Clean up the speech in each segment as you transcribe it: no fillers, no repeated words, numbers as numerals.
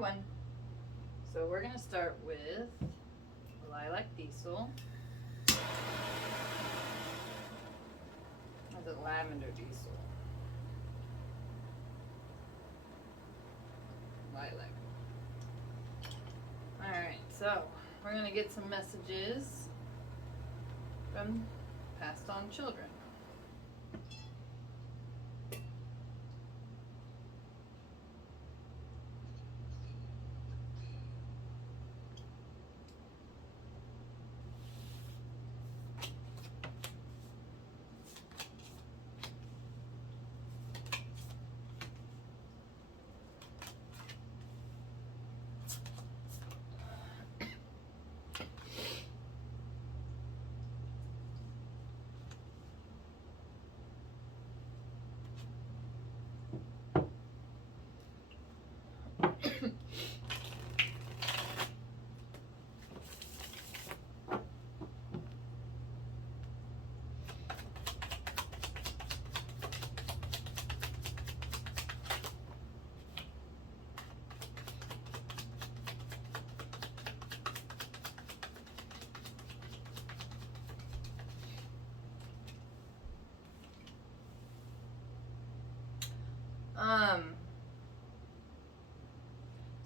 one. So we're going to start with lilac diesel. Or the lavender diesel. Lilac. Alright, so we're going to get some messages from passed on children.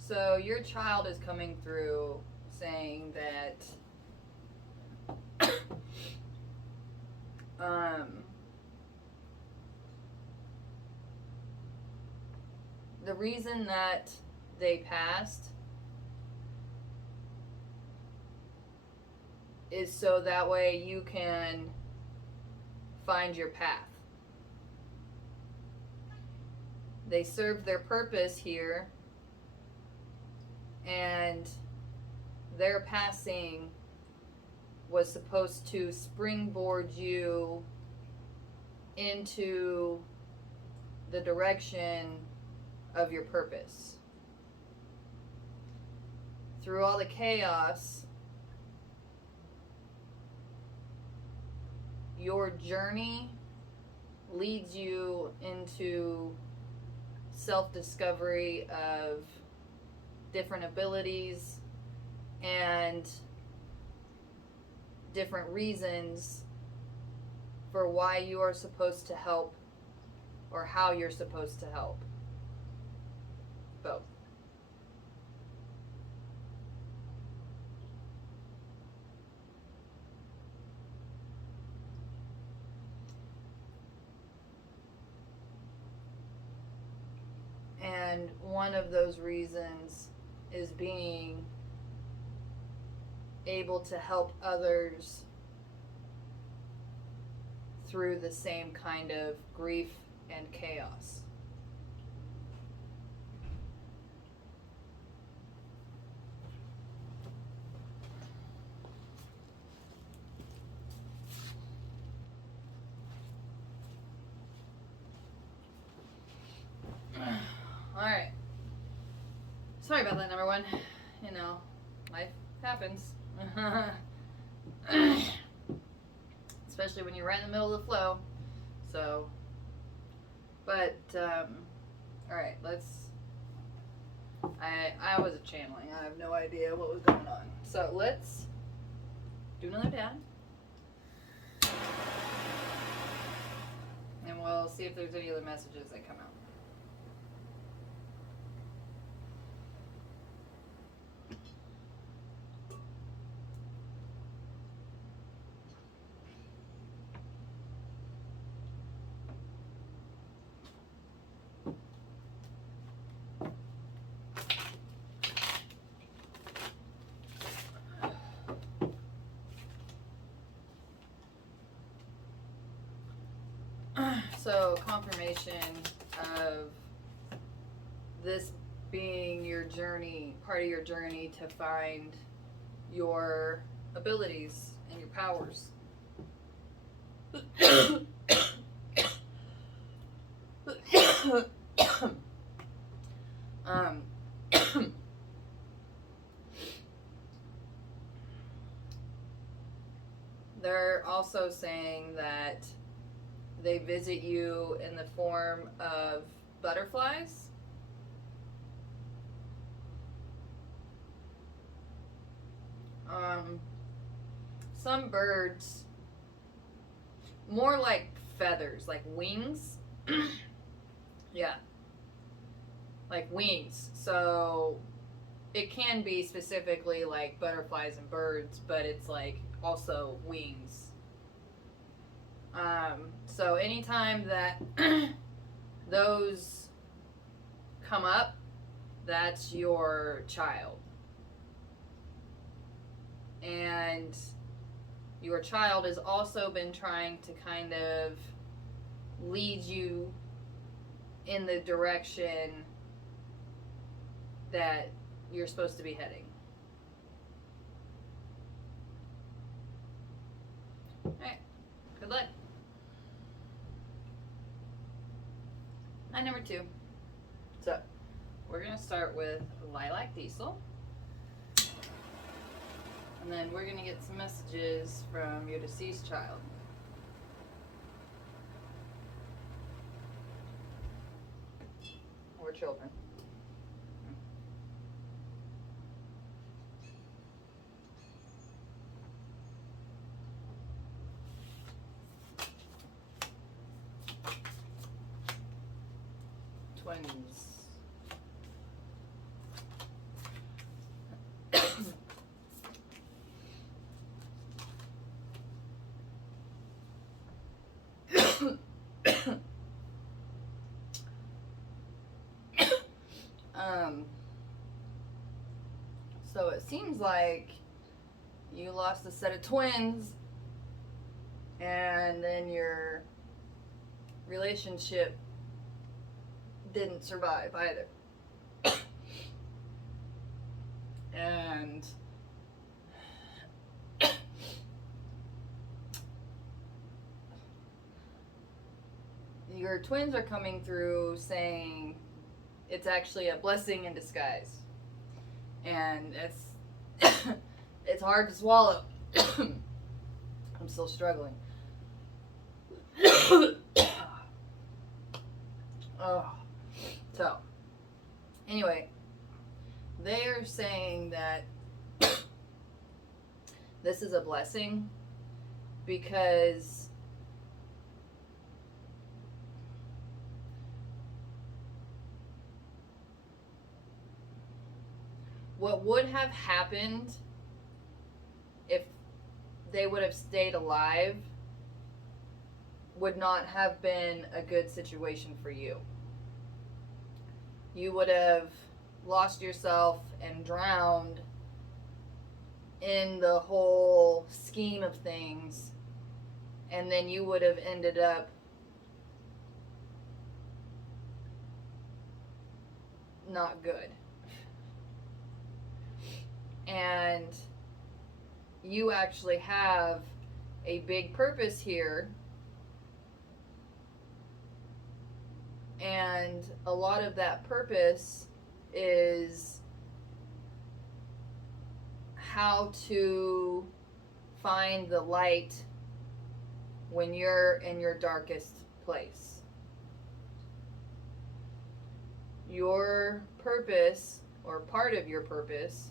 So your child is coming through saying that the reason that they passed is so that way you can find your path. They served their purpose here, and their passing was supposed to springboard you into the direction of your purpose. Through all the chaos, your journey leads you into self-discovery of different abilities and different reasons for why you are supposed to help or how you're supposed to help. Both. And one of those reasons is being able to help others through the same kind of grief and chaos. Alright. Sorry about that, number one. You know, life happens. Especially when you're right in the middle of the flow. So, but, alright, let's, I was channeling. I have no idea what was going on. So let's do another dab. And we'll see if there's any other messages that come out. So, confirmation of this being your journey, part of your journey to find your abilities and your powers. They're also saying that they visit you in the form of butterflies. Some birds, more like feathers, like wings. Yeah, like wings. So it can be specifically like butterflies and birds, but it's like also wings. So anytime that those come up, that's your child. And your child has also been trying to kind of lead you in the direction that you're supposed to be heading. Alright, good luck. Line number 2. So, we're going to start with Lilac Diesel. And then we're going to get some messages from your deceased child. Or children. Twins. So it seems like you lost a set of twins, and then your relationship didn't survive either. And your twins are coming through saying it's actually a blessing in disguise. And it's hard to swallow. I'm still struggling. Oh. So, anyway, they are saying that this is a blessing because what would have happened if they would have stayed alive would not have been a good situation for you. You would have lost yourself and drowned in the whole scheme of things, and then you would have ended up not good. And you actually have a big purpose here, and a lot of that purpose is how to find the light when you're in your darkest place. Your purpose, or part of your purpose,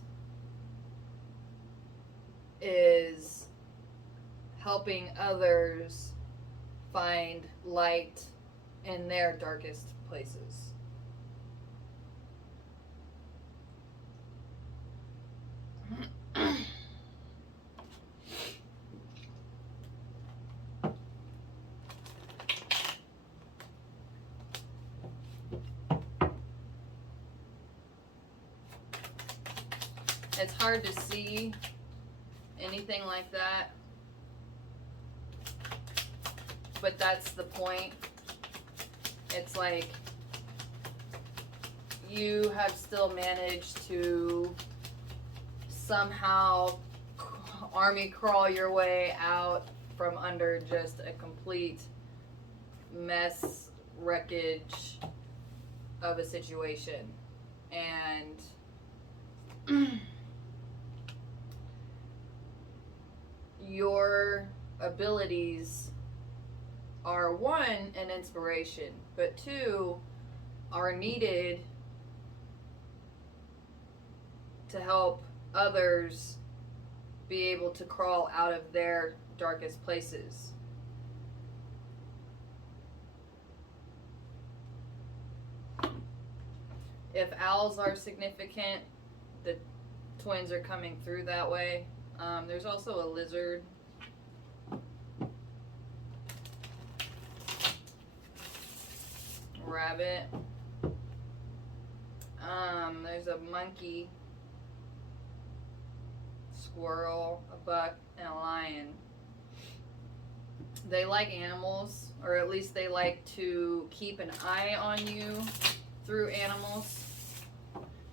is helping others find light in their darkest places. It's hard to see anything like that, but that's the point. It's like you have still managed to somehow army crawl your way out from under just a complete mess, wreckage of a situation. And your abilities are, one, an inspiration, but two, are needed to help others be able to crawl out of their darkest places. If owls are significant, the twins are coming through that way. There's also a lizard. Rabbit. There's a monkey, squirrel, a buck, and a lion. They like animals, or at least they like to keep an eye on you through animals.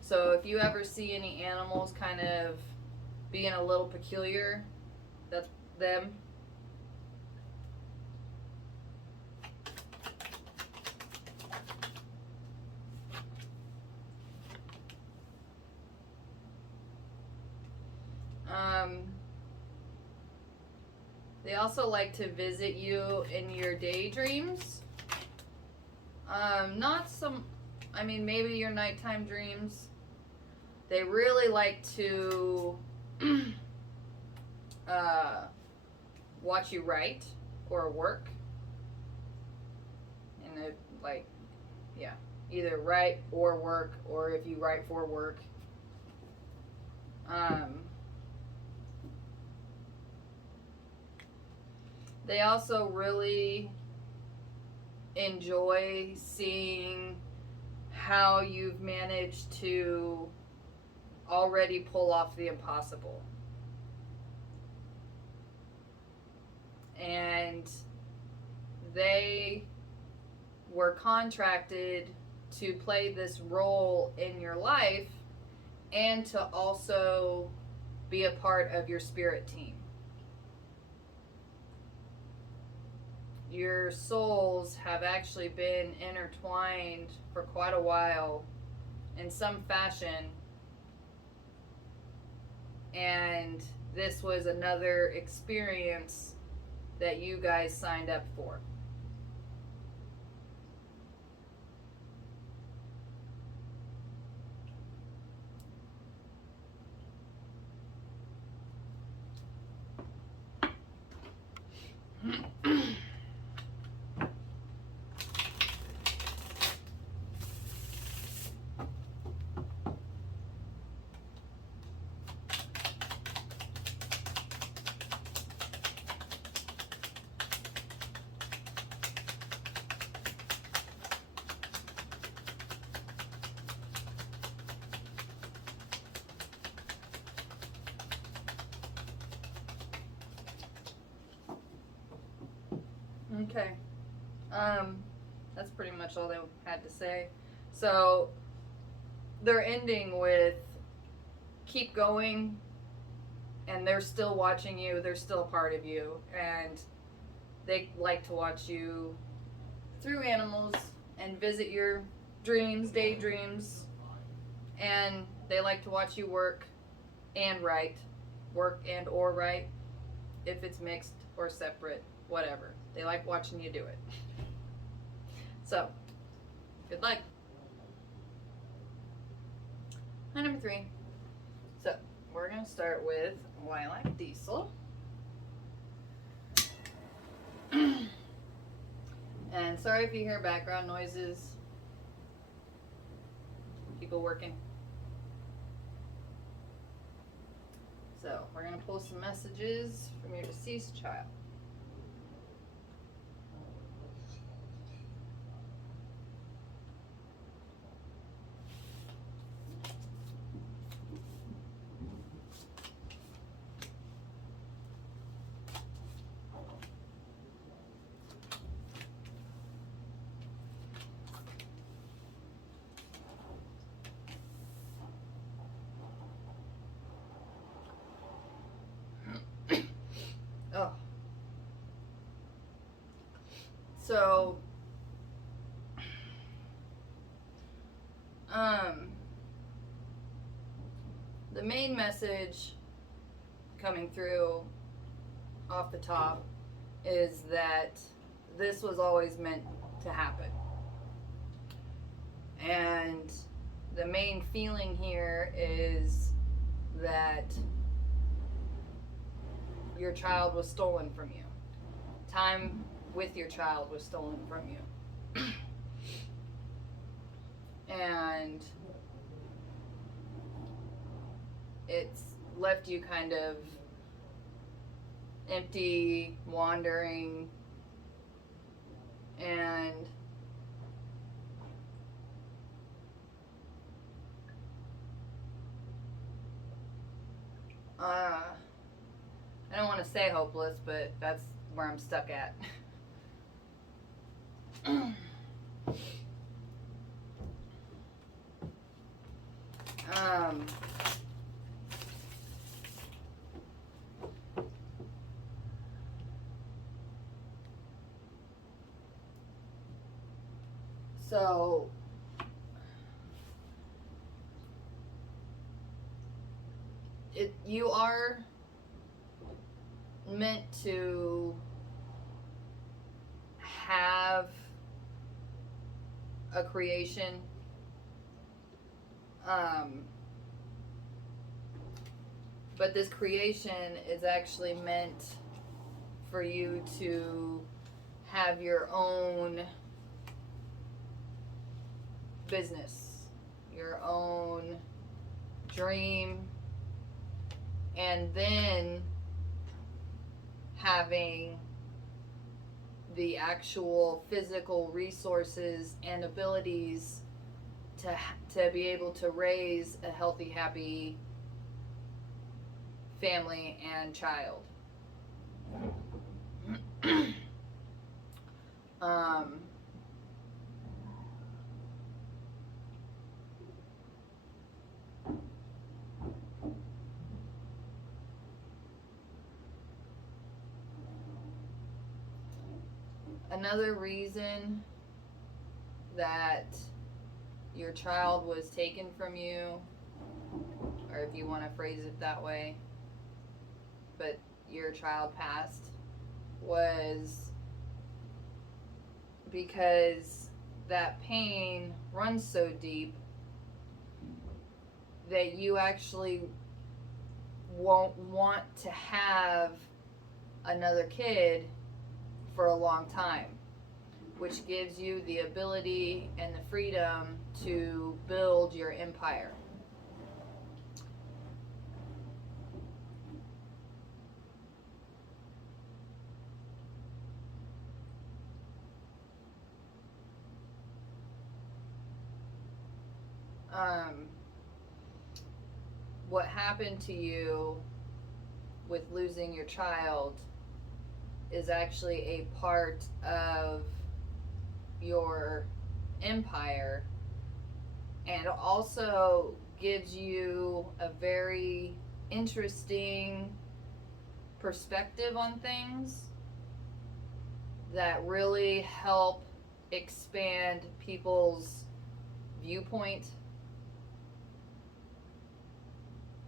So if you ever see any animals kind of being a little peculiar, that's them. They also like to visit you in your daydreams. Maybe your nighttime dreams. They really like to watch you write or work. And either write or work, or if you write for work. They also really enjoy seeing how you've managed to already pull off the impossible. And they were contracted to play this role in your life and to also be a part of your spirit team. Your souls have actually been intertwined for quite a while in some fashion, and this was another experience that you guys signed up for. Okay. That's pretty much all they had to say. So they're ending with keep going, and they're still watching you. They're still a part of you, and they like to watch you through animals and visit your dreams, daydreams, and they like to watch you work and write, or write, if it's mixed or separate, whatever. They like watching you do it. So, good luck. Line number 3. So, we're going to start with Lilac Diesel. And sorry if you hear background noises. People working. So, we're going to pull some messages from your deceased child. Oh. So, the main message coming through off the top is that this was always meant to happen. And the main feeling here is that your child was stolen from you. Time with your child was stolen from you. And it's left you kind of empty, wandering, and I don't want to say hopeless, but that's where I'm stuck at. So you are meant to have a creation, but this creation is actually meant for you to have your own business, your own dream, and then having the actual physical resources and abilities to be able to raise a healthy, happy family and child. Another reason that your child was taken from you, or if you want to phrase it that way, but your child passed, was because that pain runs so deep that you actually won't want to have another kid for a long time, which gives you the ability and the freedom to build your empire. What happened to you with losing your child is actually a part of your empire, and also gives you a very interesting perspective on things that really help expand people's viewpoint,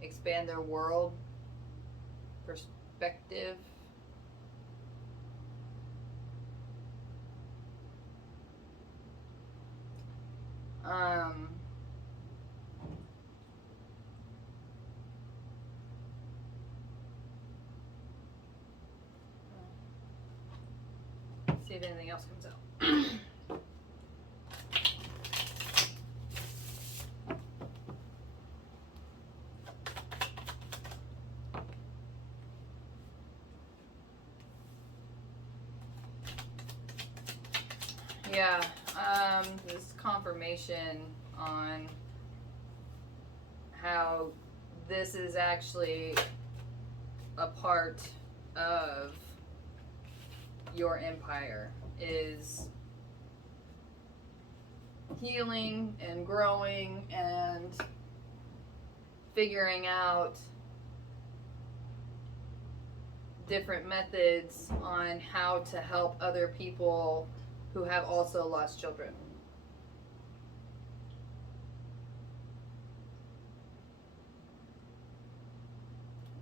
expand their world perspective. See if anything else comes out. Yeah, this confirmation on how this is actually a part of your empire, is healing and growing and figuring out different methods on how to help other people who have also lost children.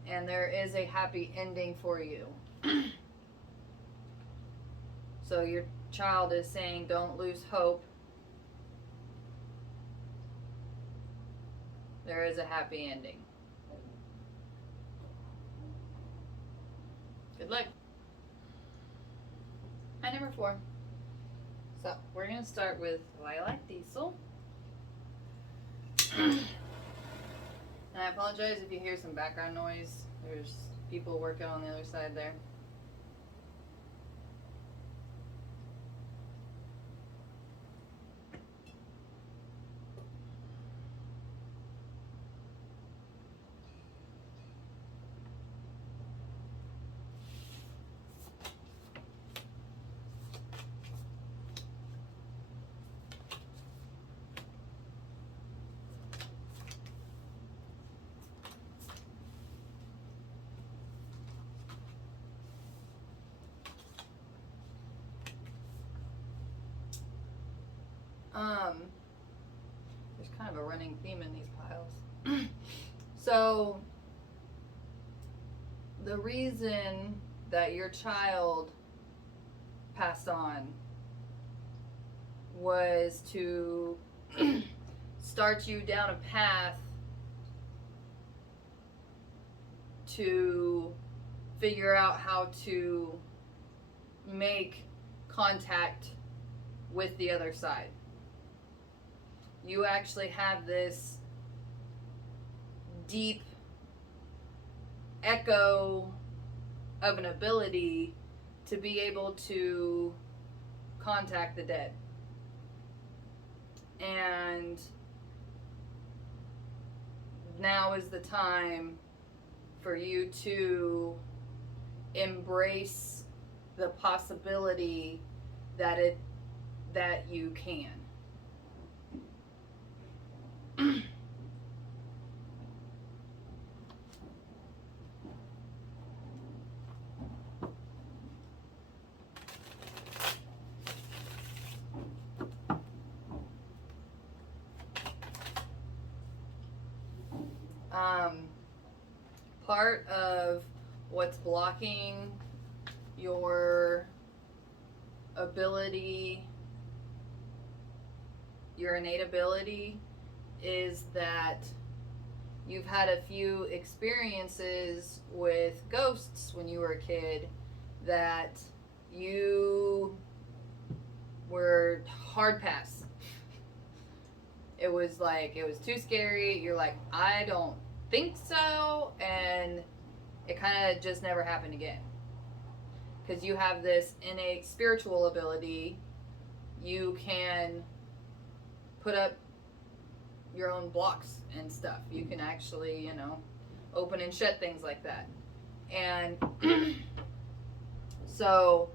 And there is a happy ending for you. So your child is saying, don't lose hope. There is a happy ending. Good luck. Hi, number 4. So we're gonna start with Lilac Diesel. And I apologize if you hear some background noise. There's people working on the other side there. There's kind of a running theme in these piles. So, the reason that your child passed on was to start you down a path to figure out how to make contact with the other side. You actually have this deep echo of an ability to be able to contact the dead. And now is the time for you to embrace the possibility that you can. Part of what's blocking your ability, your innate ability, is that you've had a few experiences with ghosts when you were a kid that you were hard pass. It was too scary. You're like, I don't think so, and it kind of just never happened again. Because you have this innate spiritual ability, you can put up your own blocks and stuff. You can actually, open and shut things like that. And so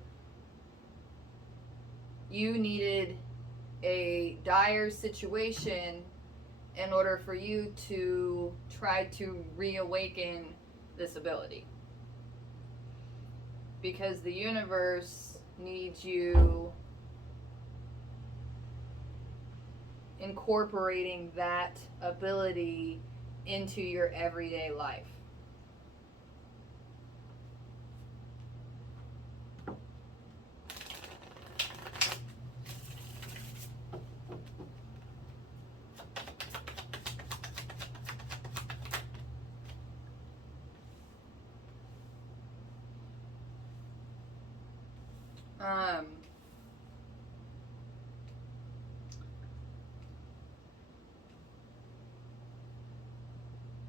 you needed a dire situation in order for you to try to reawaken this ability. Because the universe needs you incorporating that ability into your everyday life.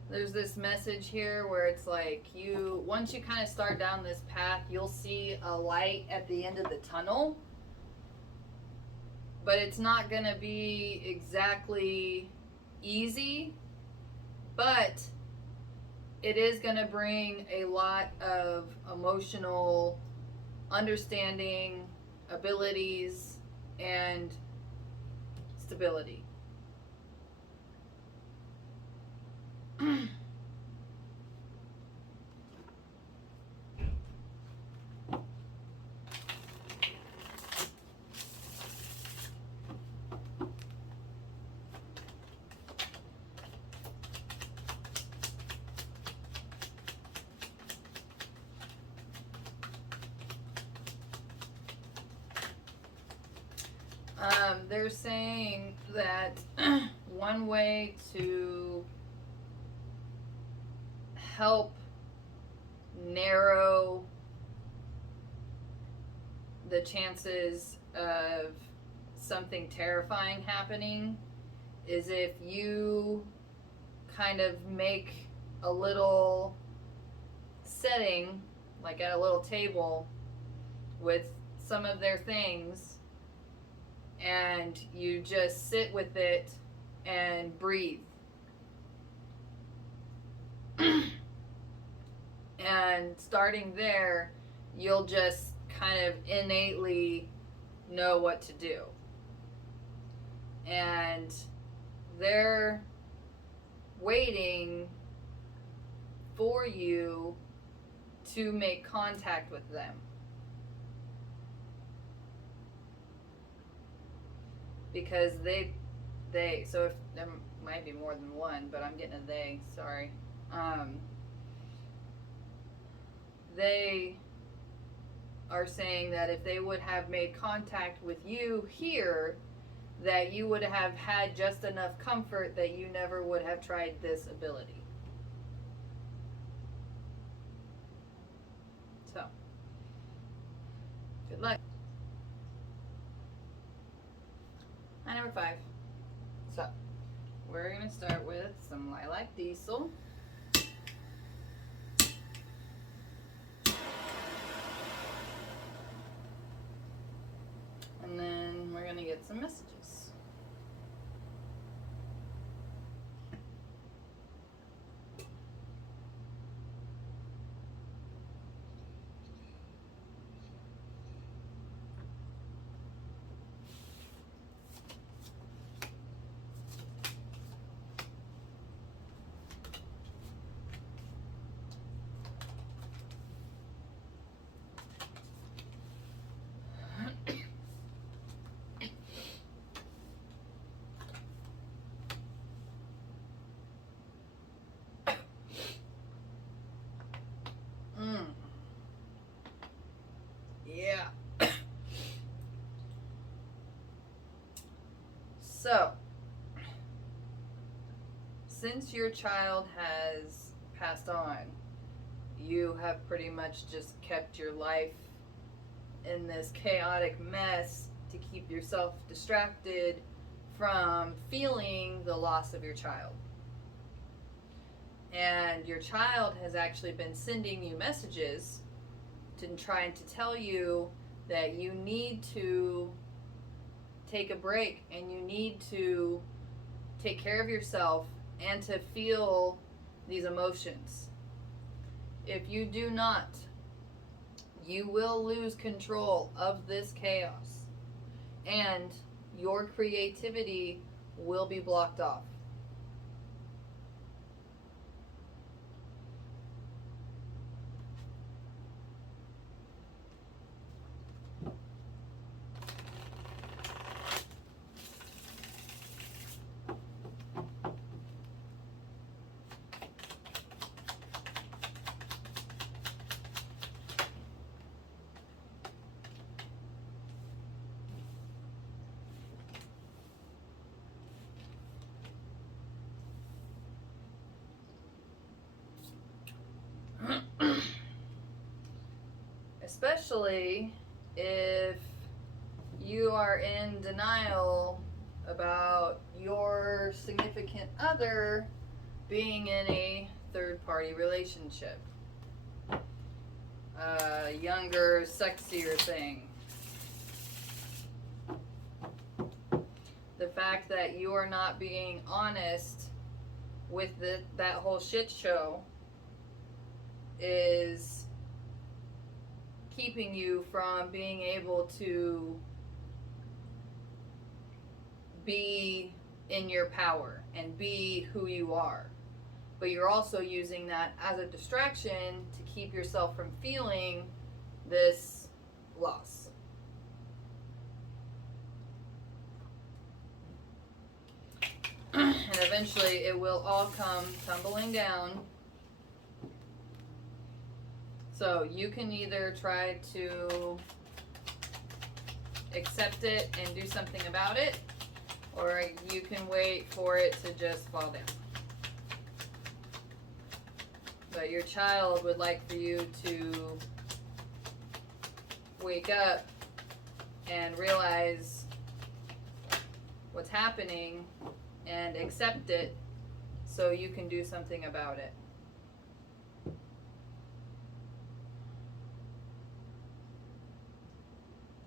There's this message here where it's like once you kind of start down this path, you'll see a light at the end of the tunnel, but it's not going to be exactly easy, but it is going to bring a lot of emotional understanding, abilities, and stability. They're saying that one way to help narrow the chances of something terrifying happening is if you kind of make a little setting, like at a little table with some of their things, and you just sit with it and breathe. And starting there, you'll just kind of innately know what to do. And they're waiting for you to make contact with them. Because so if there might be more than one, but I'm getting a they, sorry. They are saying that if they would have made contact with you here, that you would have had just enough comfort that you never would have tried this ability. So, good luck. Hi, number 5. So, we're going to start with some lilac diesel. And then we're going to get some messages. Yeah. So, since your child has passed on, you have pretty much just kept your life in this chaotic mess to keep yourself distracted from feeling the loss of your child. And your child has actually been sending you messages to trying to tell you that you need to take a break and you need to take care of yourself and to feel these emotions. If you do not, you will lose control of this chaos and your creativity will be blocked off. Especially if you are in denial about your significant other being in a third-party relationship. A younger, sexier thing. The fact that you are not being honest with that whole shit show is keeping you from being able to be in your power and be who you are. But you're also using that as a distraction to keep yourself from feeling this loss. And eventually it will all come tumbling down. So you can either try to accept it and do something about it, or you can wait for it to just fall down. But your child would like for you to wake up and realize what's happening and accept it so you can do something about it.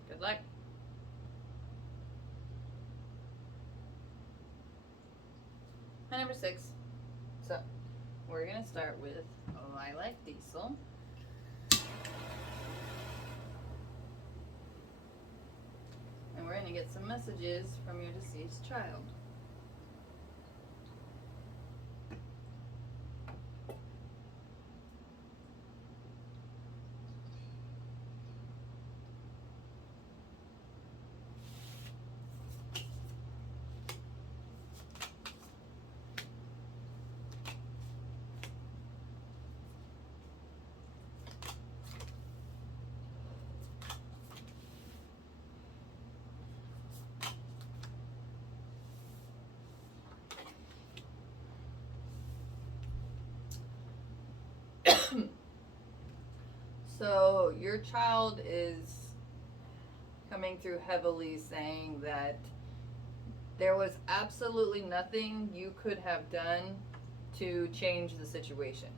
Good luck. My number 6. So, we're going to start with Lilac Diesel. And we're going to get some messages from your deceased child. So your child is coming through heavily saying that there was absolutely nothing you could have done to change the situation.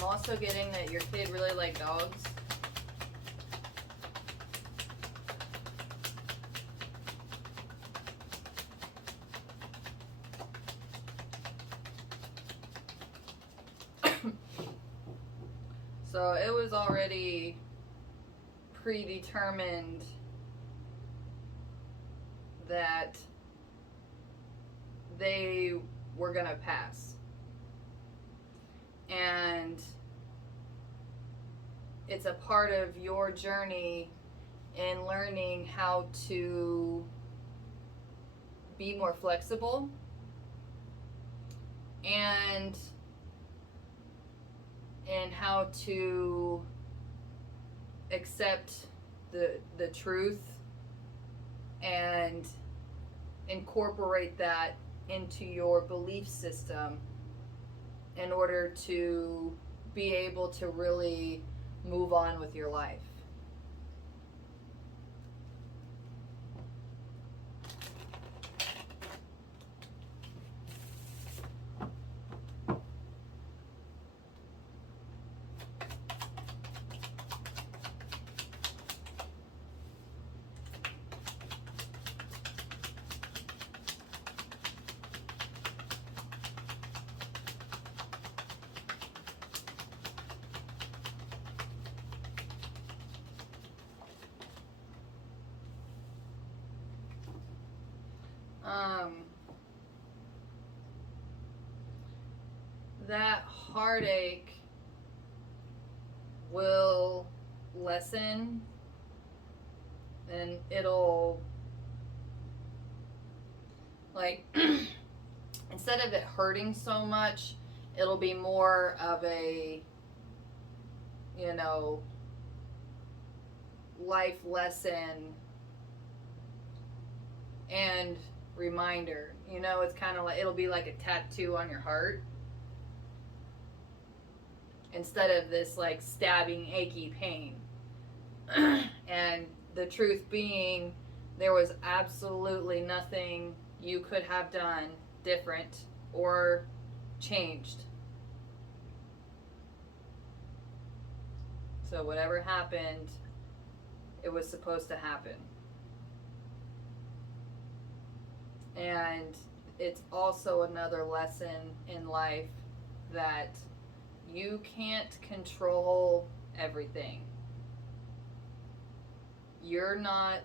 I'm also getting that your kid really liked dogs. So it was already predetermined that they were gonna pass. And it's a part of your journey in learning how to be more flexible and how to accept the truth and incorporate that into your belief system in order to be able to really move on with your life. That heartache will lessen, and it'll, like, instead of it hurting so much, it'll be more of a, you know, life lesson and reminder. You know, it's kind of like, it'll be like a tattoo on your heart instead of this like stabbing, achy pain. And the truth being, there was absolutely nothing you could have done different or changed. So whatever happened, it was supposed to happen. And it's also another lesson in life that you can't control everything. You're not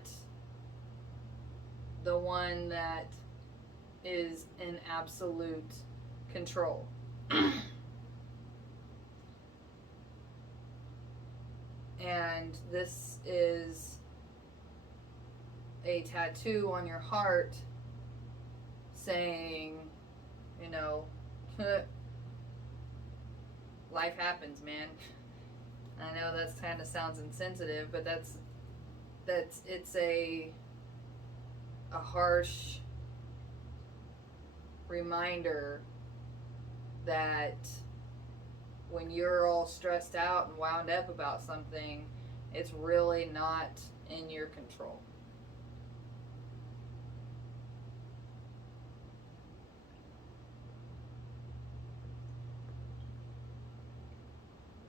the one that is in absolute control. And this is a tattoo on your heart saying, you know, life happens, man. I know that kind of sounds insensitive, but it's a harsh reminder that when you're all stressed out and wound up about something, it's really not in your control.